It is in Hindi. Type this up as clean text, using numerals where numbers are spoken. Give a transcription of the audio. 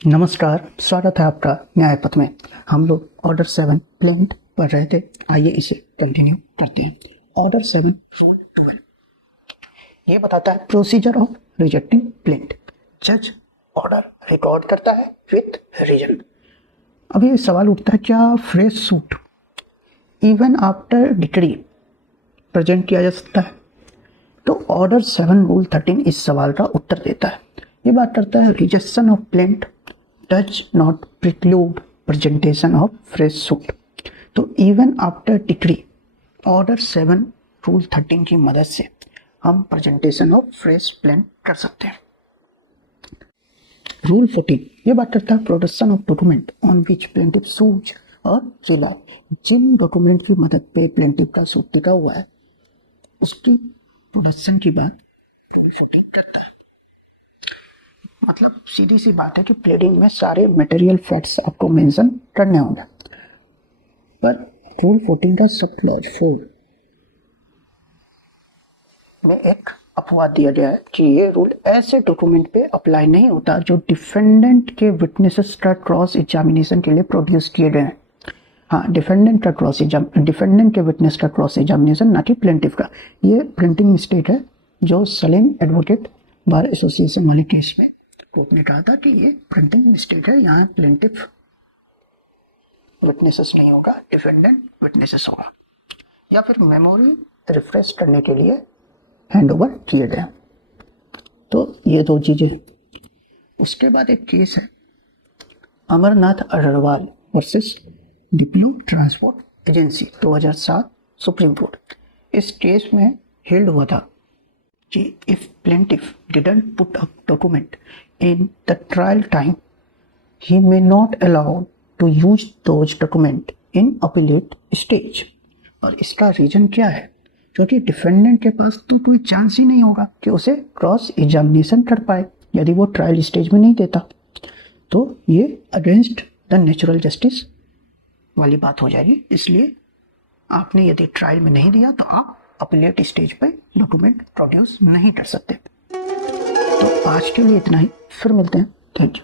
नमस्कार, स्वागत है आपका न्याय पथ में। हम लोग ऑर्डर 7 प्लेंट पढ़ रहे थे। आइए इसे कंटिन्यू करते हैं। ऑर्डर 7 रूल 12 ये बताता है प्रोसीजर ऑफ रिजेक्टिंग प्लेंट। जज ऑर्डर रिकॉर्ड करता है विथ रीजन। अब ये सवाल उठता है, क्या fresh suit even after decree present किया जा सकता है? तो ऑर्डर 7 रूल 13 इस सवाल का उत्तर देता है। ये बात करता है rejection of plaint does not preclude presentation of fresh suit। तो even after decree order 7 rule 13 की मदद से हम प्रेजेंटेशन ऑफ फ्रेश प्लेंट कर सकते हैं। रूल 14 ये बात करता है production of document on which plaintiff sues और रिलाई। जिन डॉक्यूमेंट की मदद पे प्लेंटिफ का सूट टिका हुआ है उसकी प्रोडक्शन की बात रूल 14 करता है। मतलब सीधी सी बात है कि प्लेडिंग में सारे मटेरियल फैक्ट्स आपको मेंशन करने होंगे, पर रूल 14 का सब क्लॉज 4 में एक अपवाद दिया गया है कि ये रूल ऐसे डॉक्यूमेंट पे अप्लाई नहीं होता जो डिफेंडेंट के विटनेसेस का क्रॉस एग्जामिनेशन के लिए प्रोड्यूस किए गए हैं। हाँ, डिफेंडेंट के विटनेस का क्रॉस एग्जामिनेशन, ना कि प्लेंटिफ का। ये प्रिंटिंग मिस्टेक है जो सलीम एडवोकेट बार एसोसिएशन वाले केस में कोर्ट ने कहा था कि ये प्रिंटिंग मिस्टेक है, यहाँ प्लेंटिफ विटनेसेस नहीं होगा, डिफेंडेंट विटनेसेस होगा, या फिर मेमोरी रिफ्रेश करने के लिए हैंडओवर किए गए। तो ये दो चीजें। उसके बाद एक केस है अमरनाथ अग्रवाल वर्सेस डिप्लो ट्रांसपोर्ट एजेंसी 2007 सुप्रीम कोर्ट। इस केस में हेल्ड हुआ था कि if plaintiff didn't put up document in the trial time, he may not allow to use those document in appellate stage। और इसका रीजन क्या है? क्योंकि डिफेंडेंट के पास तो कोई चांस ही नहीं होगा कि उसे क्रॉस एग्जामिनेशन कर पाए यदि वो ट्रायल स्टेज में नहीं देता। तो ये अगेंस्ट द नेचुरल जस्टिस वाली बात हो जाएगी। इसलिए आपने यदि ट्रायल में नहीं दिया तो आप अपीलेट स्टेज पे डॉक्यूमेंट प्रोड्यूस नहीं कर सकते। तो आज के लिए इतना ही, फिर मिलते हैं। Thank you.